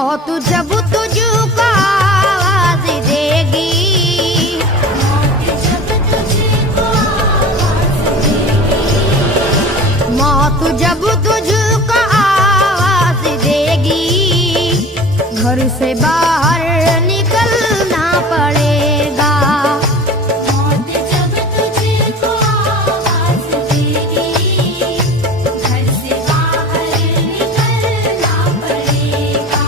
मौत जब तुझको आवाज देगी, मौत जब तुझको आवाज देगी, घर से बाहर निकलना पड़ेगा। मौत जब तुझको आवाज देगी, घर से बाहर निकलना पड़ेगा।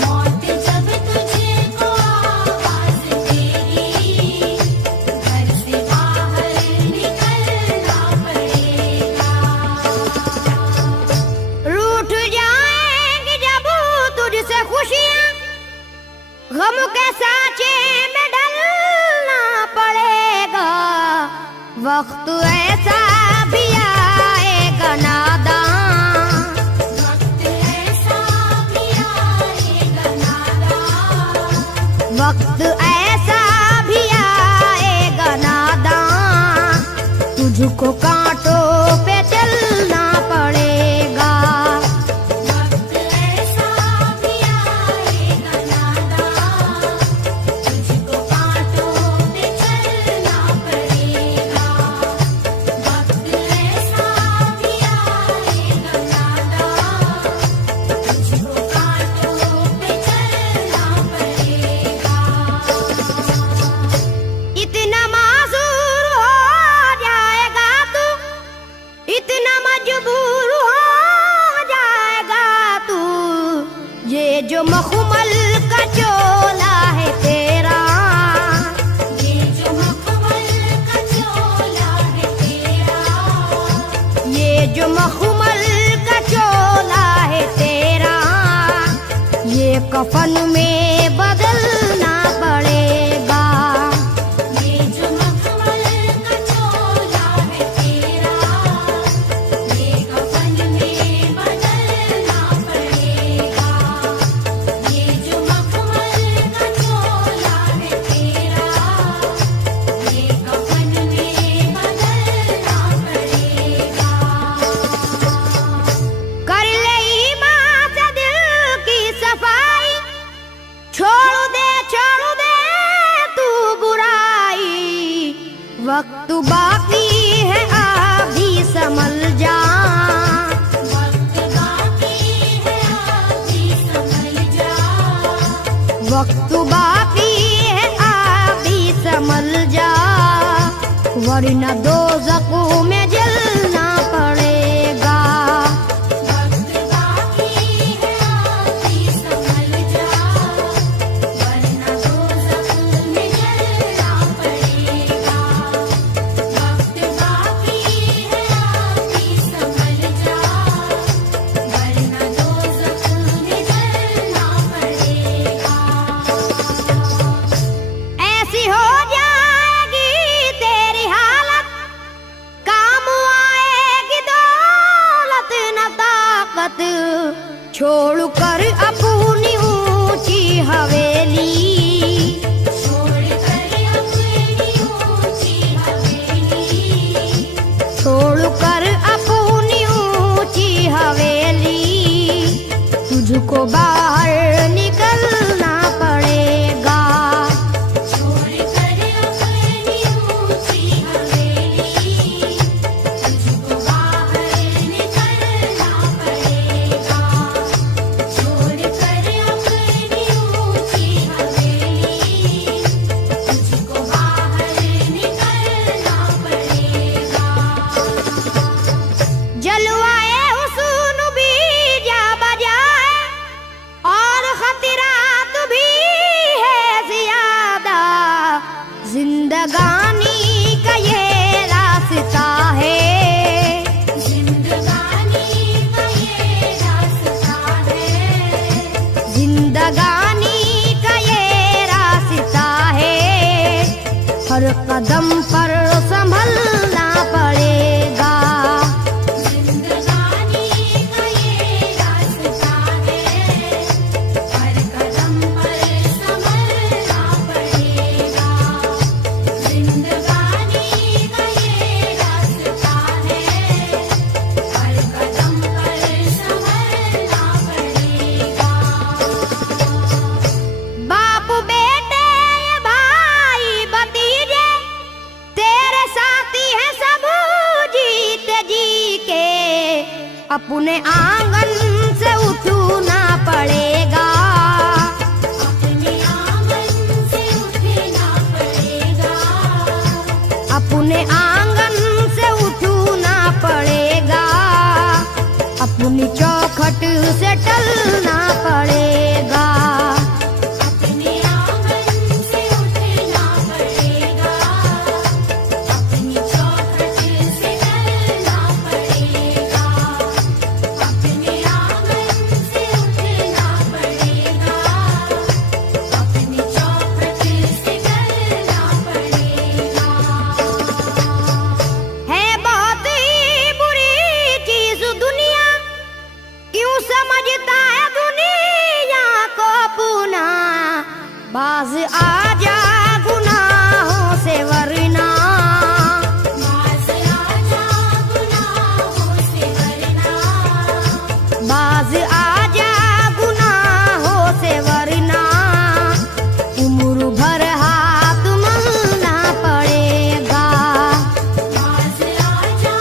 मौत जब तुझको आवाज देगी, घर से बाहर निकलना पड़ेगा। रूठ जाएंगी जब तुझसे खुशियां, गम के साँचे में ढलना पड़ेगा। वक्त ऐसा भी आएगा नादान, वक्त ऐसा भी आएगा नादान, वक्त ऐसा भी आएगा नादान, तुझको कांटों पे चलना पड़ेगा। वक्त ऐसा भी आएगा नादान, तुझको कांटों पे चलना पड़ेगा। वक्त ऐसा भी आएगा नादान, तुझको कांटों पे चलना पड़ेगा। इतना मासूर हो जाएगा तू, इतना मजबूर हो जाएगा तू, ये जो मखमल का चोला है तेरा, ये जो मखमल का चोला है तेरा, ये जो मखमल का चोला है तेरा, ये कफन में बदलना पड़ेगा। ये जो मखमल का चोला है तेरा, ये कफन में बदलना पड़ेगा। ये जो मखमल का चोला है तेरा, ये कफन में बदलना पड़ेगा। कर ले ईमान से दिल की सफाई, छोड़ दे तू बुराई, वक्त बाकी है अभी संभल जा, वक्त बाकी है अभी संभल जा, वक्त बाकी है अभी संभल जा, वरना दोज़ख में जलना पड़ेगा। वक्त बाकी है अभी संभल जा, वरना दोज़ख में जलना पड़ेगा। वक्त बाकी है अभी संभल जा, वरना दोज़ख में जलना पड़ेगा। ऐसी हो जाएगी तेरी हालत, काम आएगी दौलत न ताकत, छोड़ कर अपनी ऊंची हवेली, छोड़ कर अपनी ऊंची हवेली, छोड़ कर अपनी ऊंची हवेली, तुझको बाहर निकलना पड़ेगा। छोड़ कर अपनी ऊंची हवेली, तुझको बाहर निकलना पड़ेगा। छोड़ कर अपनी ऊंची हवेली, तुझको बाहर निकलना पड़ेगा। जलवाए हुस्न भी जा बजाए, और खतरात भी है ज्यादा, जिंदगानी का ये रास्ता है, जिंदगानी का ये रास्ता है, जिंदगानी का ये रास्ता है, हर कदम पर संभलना पड़ेगा। जिंदगानी का ये रास्ता है, हर कदम पर संभलना पड़ेगा। जिंदगानी का ये रास्ता है, हर कदम पर संभलना पड़ेगा। बाज आजा गुनाहों से वरना, बाज आजा गुनाहों से वरना, बाज आजा गुनाहों से वरना, उम्र भर हाथ मलना पड़ेगा। बाज आजा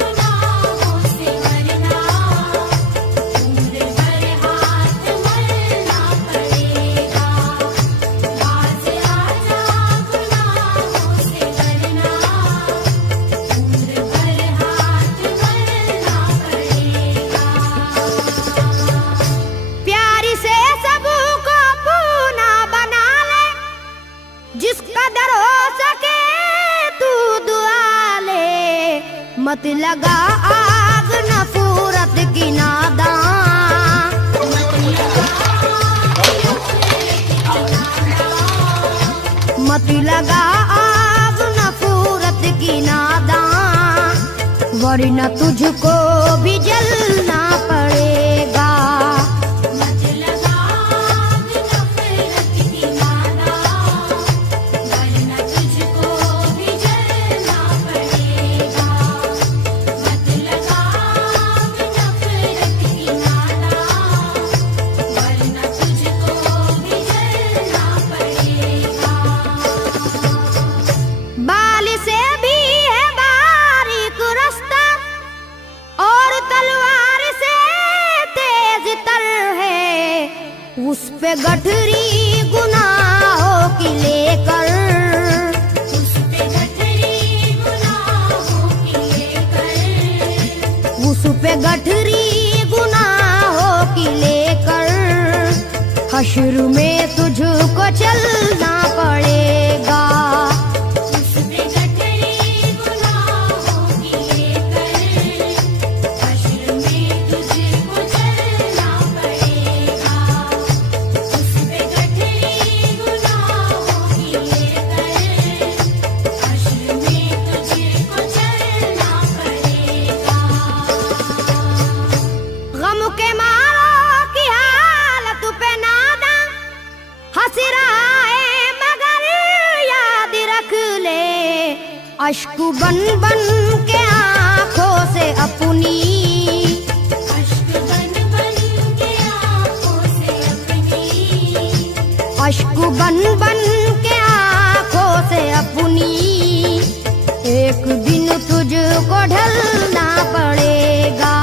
गुनाहों से वरना, उम्र भर हाथ मलना पड़ेगा। बाज आजा गुनाहों से वरना, उम्र भर हाथ मलना पड़ेगा। प्यारी से सबको पूना बना ले, जिस कदर हो सके तू दुआ ले, मत लगा आग नफरत की नादान, मत लगा आग नफरत की नादान, वरना तुझको भी जलना पड़ेगा। मत लगा आग नफरत की नादान, वरना तुझको भी जलना पड़ेगा। मत लगा आग नफरत की नादान, वरना तुझको भी जलना पड़ेगा। बाल से भी है बारीक रास्ता, और तलवार से तेज तर है, उस पे गठरी गुनाहों की लेकर, उस पे गठरी गुनाहों की लेकर, उस पे गठरी गुनाहों की लेकर, हश्र में तुझको चलना पड़ेगा। उस पे गठरी गुनाहों की लेकर, हश्र में तुझको चलना पड़ेगा। उस पे गठरी गुनाहों की लेकर, हश्र में तुझको चलना पड़ेगा। गम के मारों की हालत पे नादा हंस रहा है, मगर याद रख ले, अश्क बन बन के आंखों से अपनी, अश्क बन बन के आँखों से अपनी, अश्क बन बन के आंखों से अपनी, एक दिन तुझको ढलना पड़ेगा।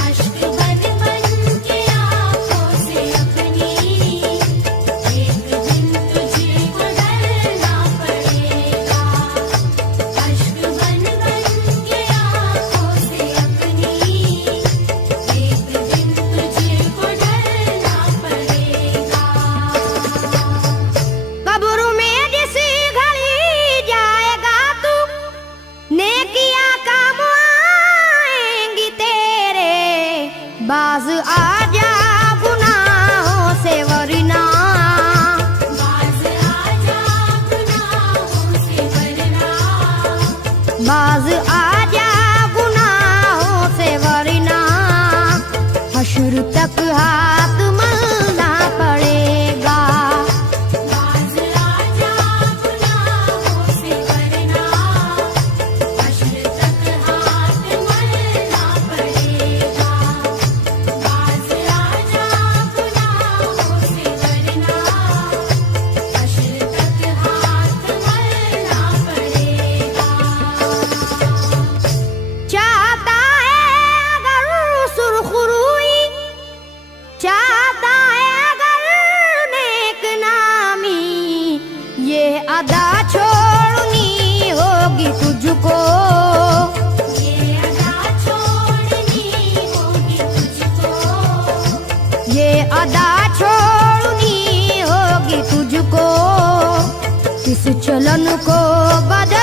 अश्क बन बन के आँखों से अपनी, एक दिन तुझको ढलना पड़ेगा। अश्क बन बन के आँखों से अपनी, एक दिन तुझको ढलना पड़ेगा। कब्र में जिस घड़ी जाएगा तू, नेकियां काम आएंगी तेरे, बाज आजा गुनाहों से वरना, बाज आजा गुनाहों से वरना, बाज आजा गुनाहों से वरना, हश्र तक हाथ मलना पड़ेगा। बाज आजा गुनाहों से वरना, हश्र तक हाथ मलना पड़ेगा। बाज आजा गुनाहों से वरना, हश्र तक हाथ मलना पड़ेगा। चाहता है अगर सुरखरुई, चाहता है अगर नेक नामी, ये अदा छोड़नी होगी तुझको, ये अदा छोड़नी होगी तुझको, ये अदा छोड़नी होगी तुझको, इस चलन को बदल